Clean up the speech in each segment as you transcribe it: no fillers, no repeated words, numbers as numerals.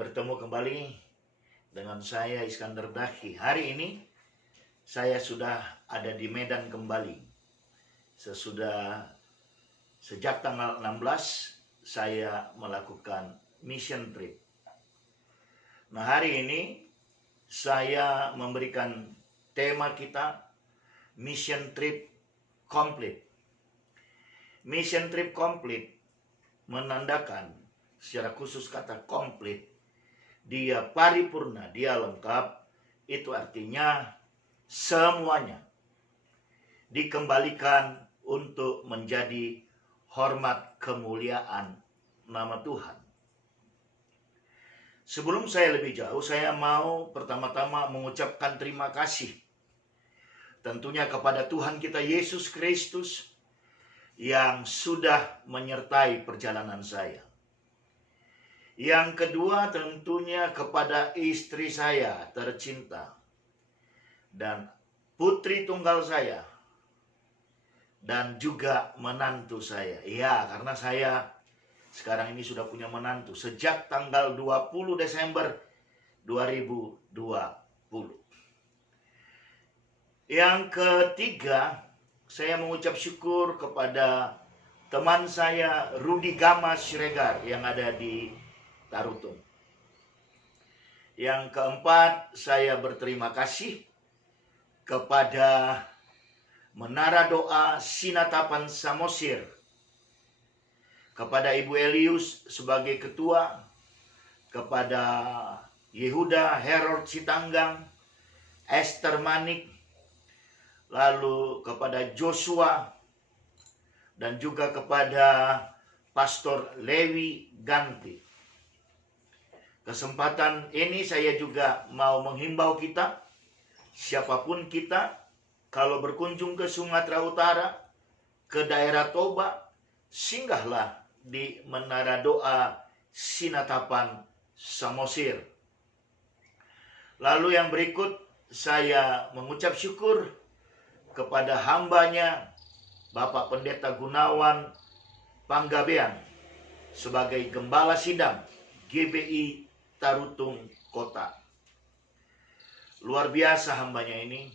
bertemu kembali dengan saya Iskandar Dahi. Hari ini saya sudah ada di Medan kembali. Sejak tanggal 16 saya melakukan mission trip. Nah, hari ini saya memberikan tema kita mission trip complete. Mission trip complete menandakan secara khusus kata komplit, dia paripurna, dia lengkap. Itu artinya semuanya dikembalikan untuk menjadi hormat kemuliaan nama Tuhan. Sebelum saya lebih jauh, saya mau pertama-tama mengucapkan terima kasih tentunya kepada Tuhan kita Yesus Kristus yang sudah menyertai perjalanan saya. Yang kedua tentunya kepada istri saya tercinta dan putri tunggal saya dan juga menantu saya. Ya, karena saya sekarang ini sudah punya menantu sejak tanggal 20 Desember 2020. Yang ketiga, saya mengucap syukur kepada teman saya Rudi Gama Siregar yang ada di Tarutung. Yang keempat, saya berterima kasih kepada Menara Doa Sinatapan Samosir, kepada Ibu Elius sebagai ketua, kepada Yehuda Herold Sitanggang, Esther Manik, lalu kepada Joshua, dan juga kepada Pastor Lewi Ganti. Kesempatan ini saya juga mau menghimbau kita, siapapun kita, kalau berkunjung ke Sumatera Utara, ke daerah Toba, singgahlah di Menara Doa Sinatapan Samosir. Lalu yang berikut, saya mengucap syukur kepada hambanya Bapak Pendeta Gunawan Panggabean sebagai Gembala Sidang GBI Tarutung Kota. Luar biasa hambanya ini,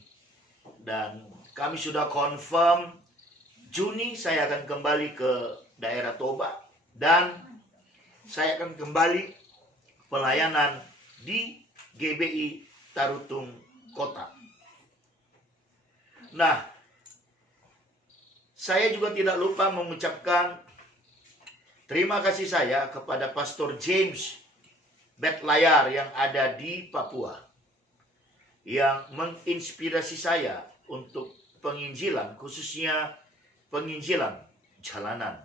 dan kami sudah confirm Juni saya akan kembali ke daerah Toba dan saya akan kembali pelayanan di GBI Tarutung Kota. Nah, saya juga tidak lupa mengucapkan terima kasih saya kepada Pastor James Betlayar yang ada di Papua, yang menginspirasi saya untuk penginjilan, khususnya penginjilan jalanan.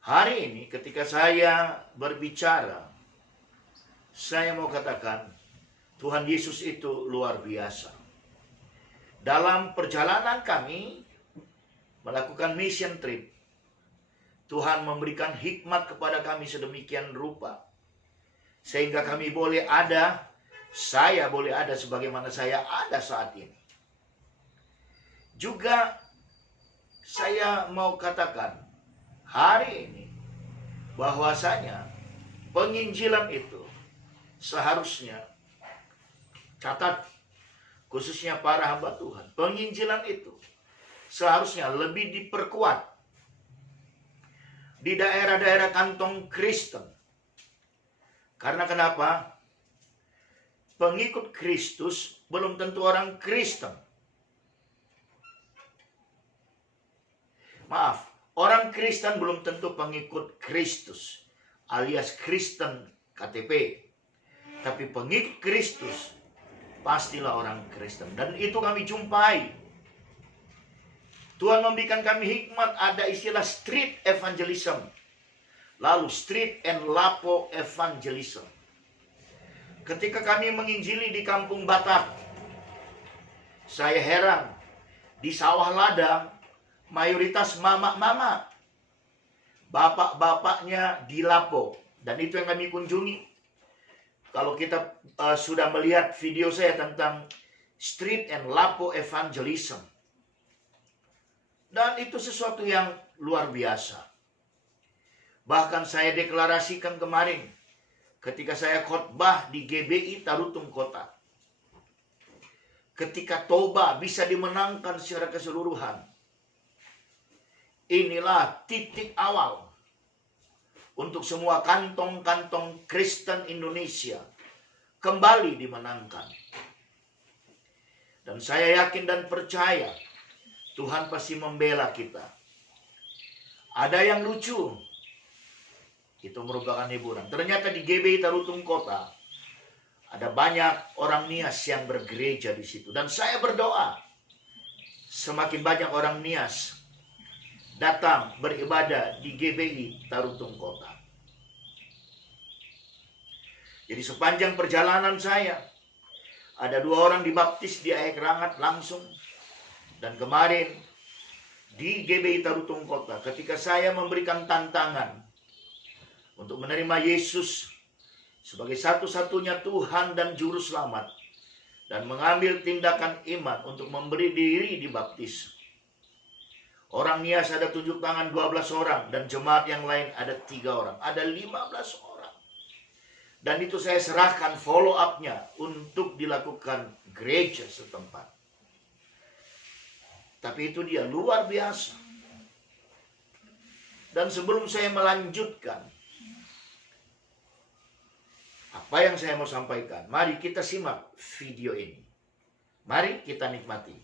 Hari ini ketika saya berbicara, saya mau katakan Tuhan Yesus itu luar biasa. Dalam perjalanan kami melakukan mission trip, Tuhan memberikan hikmat kepada kami sedemikian rupa, sehingga kami boleh ada, saya boleh ada sebagaimana saya ada saat ini. Juga saya mau katakan hari ini bahwasanya penginjilan itu seharusnya, catat, khususnya para hamba Tuhan, penginjilan itu seharusnya lebih diperkuat di daerah-daerah kantong Kristen. Karena kenapa? Pengikut Kristus belum tentu orang Kristen. Maaf, orang Kristen belum tentu pengikut Kristus, alias Kristen KTP. Tapi pengikut Kristus pastilah orang Kristen. Dan itu kami jumpai. Tuhan memberikan kami hikmat, ada istilah street evangelism. Lalu street and lapo evangelism. Ketika kami menginjili di kampung Batak, saya heran. Di sawah ladang, mayoritas mama-mama. Bapak-bapaknya di lapo. Dan itu yang kami kunjungi. Kalau kita sudah melihat video saya tentang street and lapo evangelism. Dan itu sesuatu yang luar biasa. Bahkan saya deklarasikan kemarin ketika saya khotbah di GBI Tarutung Kota. Ketika Toba bisa dimenangkan secara keseluruhan. Inilah titik awal untuk semua kantong-kantong Kristen Indonesia kembali dimenangkan. Dan saya yakin dan percaya Tuhan pasti membela kita. Ada yang lucu, itu merupakan hiburan. Ternyata di GBI Tarutung Kota ada banyak orang Nias yang bergereja di situ. Dan saya berdoa, semakin banyak orang Nias datang beribadah di GBI Tarutung Kota. Jadi sepanjang perjalanan saya, ada 2 orang dibaptis di Aek Rangat langsung. Dan kemarin di GBI Tarutung Kota, ketika saya memberikan tantangan untuk menerima Yesus sebagai satu-satunya Tuhan dan Juru Selamat, dan mengambil tindakan iman untuk memberi diri dibaptis. Orang Nias ada tunjuk tangan 12 orang, dan jemaat yang lain ada 3 orang. Ada 15 orang. Dan itu saya serahkan follow up-nya untuk dilakukan gereja setempat. Tapi itu dia luar biasa. Dan sebelum saya melanjutkan apa yang saya mau sampaikan, mari kita simak video ini. Mari kita nikmati.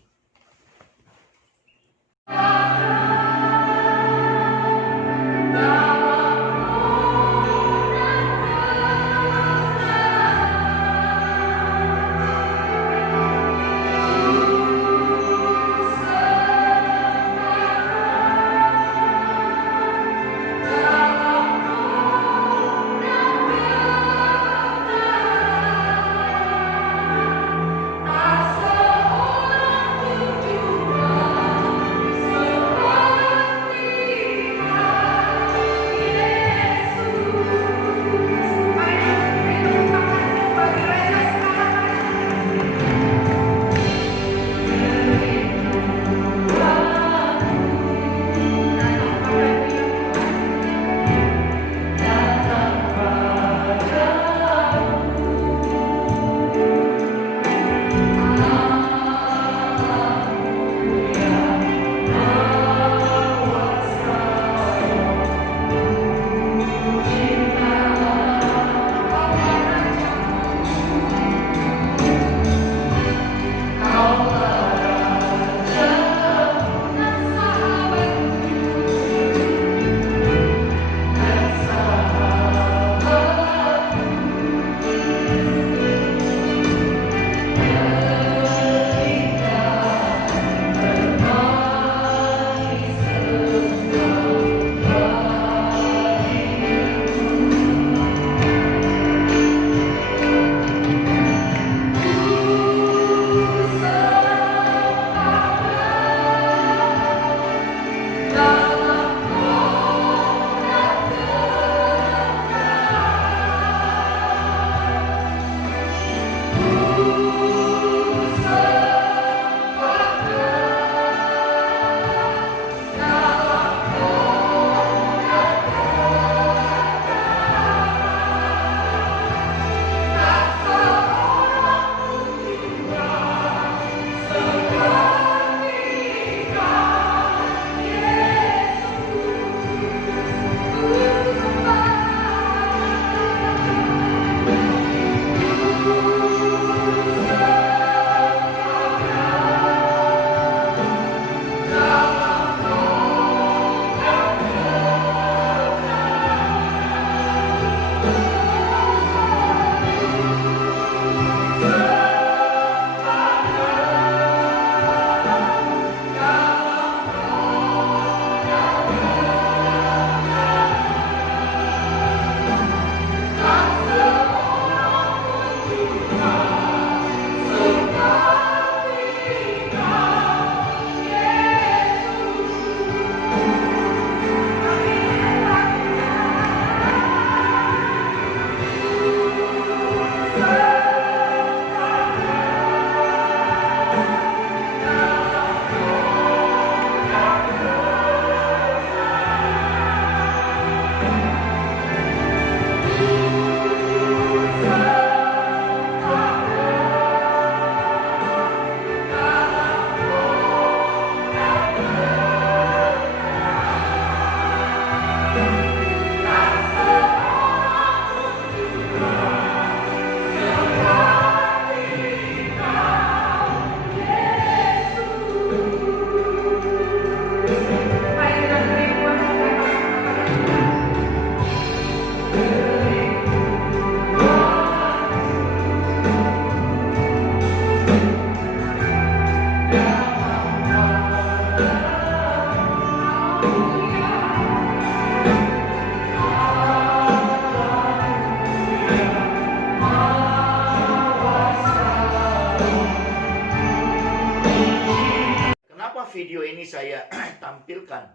video ini saya tampilkan.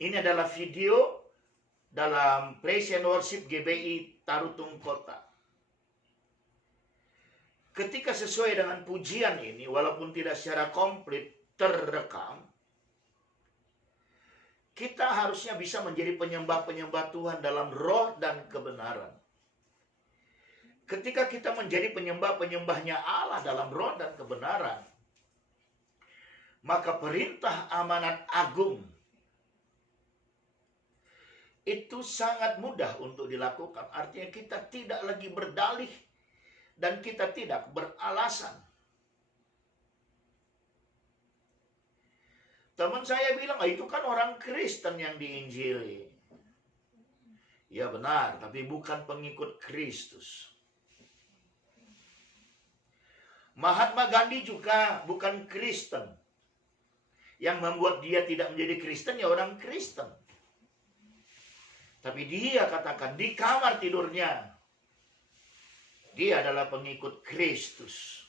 Ini adalah video dalam Praise and Worship GBI Tarutung Kota. Ketika sesuai dengan pujian ini, walaupun tidak secara komplit terrekam, kita harusnya bisa menjadi penyembah-penyembah Tuhan dalam roh dan kebenaran. Ketika kita menjadi penyembah-penyembahnya Allah dalam roh dan kebenaran, maka perintah amanat agung itu sangat mudah untuk dilakukan. Artinya kita tidak lagi berdalih dan kita tidak beralasan. Teman saya bilang, itu kan orang Kristen yang diinjili. Ya benar, tapi bukan pengikut Kristus. Mahatma Gandhi juga bukan Kristen. Yang membuat dia tidak menjadi Kristen ya orang Kristen. Tapi dia katakan di kamar tidurnya, dia adalah pengikut Kristus.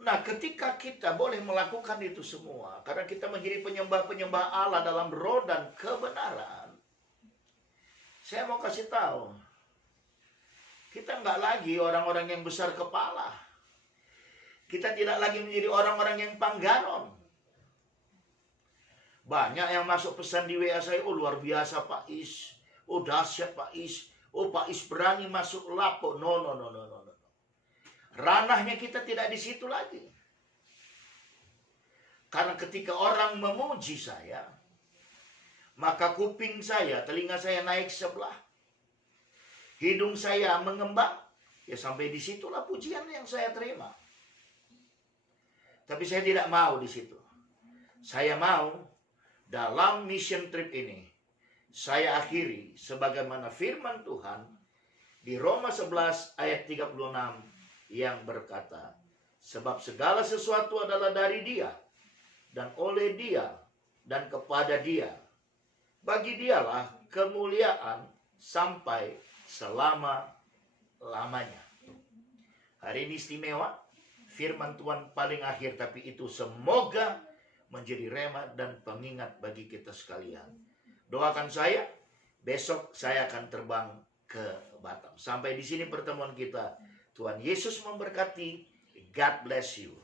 Nah, ketika kita boleh melakukan itu semua, karena kita menjadi penyembah-penyembah Allah dalam roh dan kebenaran, saya mau kasih tahu, kita nggak lagi orang-orang yang besar kepala. Kita tidak lagi menjadi orang-orang yang panggaron. Banyak yang masuk pesan di WA saya, oh luar biasa Pak Is, oh dahsyat Pak Is, oh Pak Is berani masuk lapo. No. Ranahnya kita tidak di situ lagi. Karena ketika orang memuji saya, maka kuping saya, telinga saya naik sebelah, hidung saya mengembang, ya sampai disitulah pujian yang saya terima. Tapi saya tidak mau di situ. Saya mau dalam mission trip ini, saya akhiri sebagaimana firman Tuhan di Roma 11 ayat 36 yang berkata, sebab segala sesuatu adalah dari Dia, dan oleh Dia, dan kepada Dia. Bagi Dialah kemuliaan sampai selama-lamanya. Hari ini istimewa. Firman Tuhan paling akhir, tapi itu semoga menjadi rema dan pengingat bagi kita sekalian. Doakan saya, besok saya akan terbang ke Batam. Sampai di sini pertemuan kita. Tuhan Yesus memberkati. God bless you.